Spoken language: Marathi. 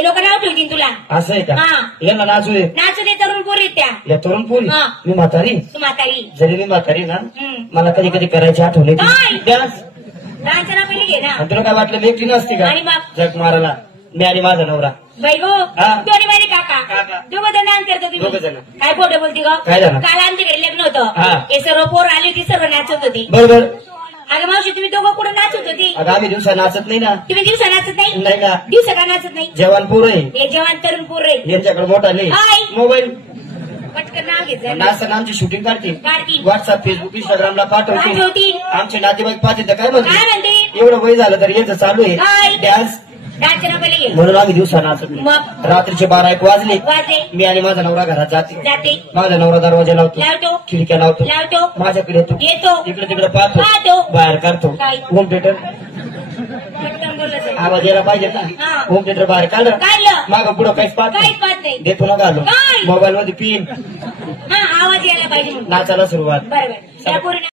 ते लोक नाव ठेवतील तुला. असं आहे का? हा. यांना नाचू दे. नाचू दे, तरुण पोरी त्या. या तरुण पोरी. हा. मी म्हातारी. तू म्हातारी. जरी मी म्हातारी ना, हम्म. मला कधी कधी करायची आठवण येते. काय? डान्स. डान्सचं नाव पहिली घे ना. आणि तुला काय वाटलं मी एकटी नसते का? आणि मग? जग मारायला मी आणि माझा नवरा. बाई गो, हा. दोन्ही माझे काका काका. दोघं जण डान्स करतो दोघं तुम्ही. जण. काय फोटो बोलती ग? काय झालं? काल आमच्याकडे लग्न हा. होतं. हे सर्व पोर आली होती, सर्व नाचत होती. बरोबर. अगं मावशी, तुम्ही दोघं कुठं नाचत होती? अगं आम्ही दिवसा नाचत नाही ना. तुम्ही दिवसा नाचत नाही? नाही का? दिवसा का नाचत नाही? जवान पोर आहे. हे जवान तरुण पोर रे. यांच्याकडे मोठा नाही हाय. मोबाईल. पटकन नाव घेत जा. नाचताना आमची शूटिंग काढतील. काढतील. व्हॉट्सअप फेसबुक इंस्टाग्रामला पाठवतील. पाठवतील. आमचे नातेवाईक पाहतील तर काय काय म्हणतील? म्हणते? एवढं वय झालं तर याचं चालू हाय. आहे डान्स. डान्सचं नाव पहिले घे. म्हणून आम्ही दिवसा नाचत नाही. मग? रात्रीचे 12-1 वाजले वाजले. मी आणि माझा नवरा घरात जाते. जाते. माझा नवरा दरवाजा लावतो, लावतो. खिडक्या लावतो, लावतो. माझ्याकडे येतो, येतो. इकडे तिकडे पाहतो, पाहतो. बाहेर काढतो. काय? Home theatre. पटकन बोलत जा. आवाज यायला पाहिजे ना. हा. होम थिएटर बाहेर काढलं. काढलं. मागं पुढं काहीच पाहत काहीच नाही. पाहत नाही. देतो ना घालून काय? मोबाईल मध्ये पिन हा, आवाज यायला पाहिजे म्हणून. नाचायला सुरुवात. बरोबर. त्या पोरीने